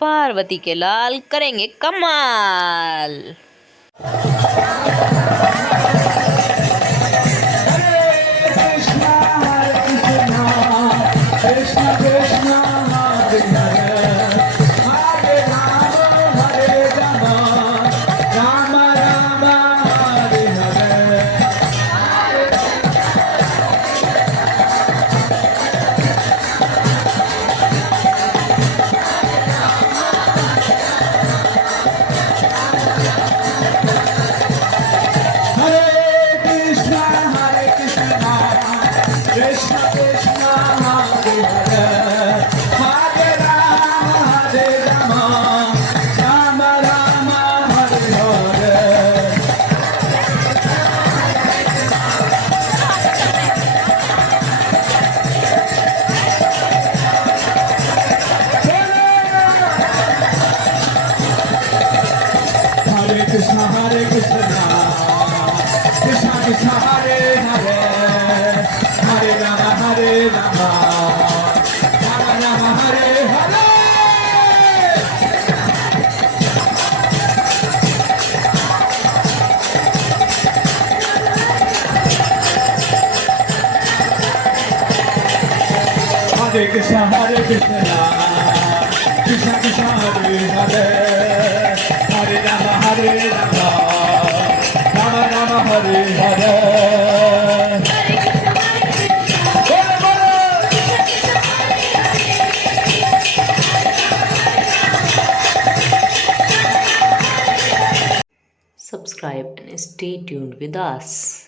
पार्वती के लाल करेंगे कमाल। Krishna Krishna Hare Hare Hare Rama Hare Rama Rama Rama Hare Hare Hare Krishna Krishna Krishna Hare Hare Hare Rama Hare Rama Rama Rama Hare Hare Hare Krishna Krishna Krishna Hare Hare Hare Rama Hare Rama Rama Rama Hare Hare Hare Krishna Krishna Krishna Hare Hare Hare Rama Rama Rama Hare Hare Subscribe and stay tuned with us.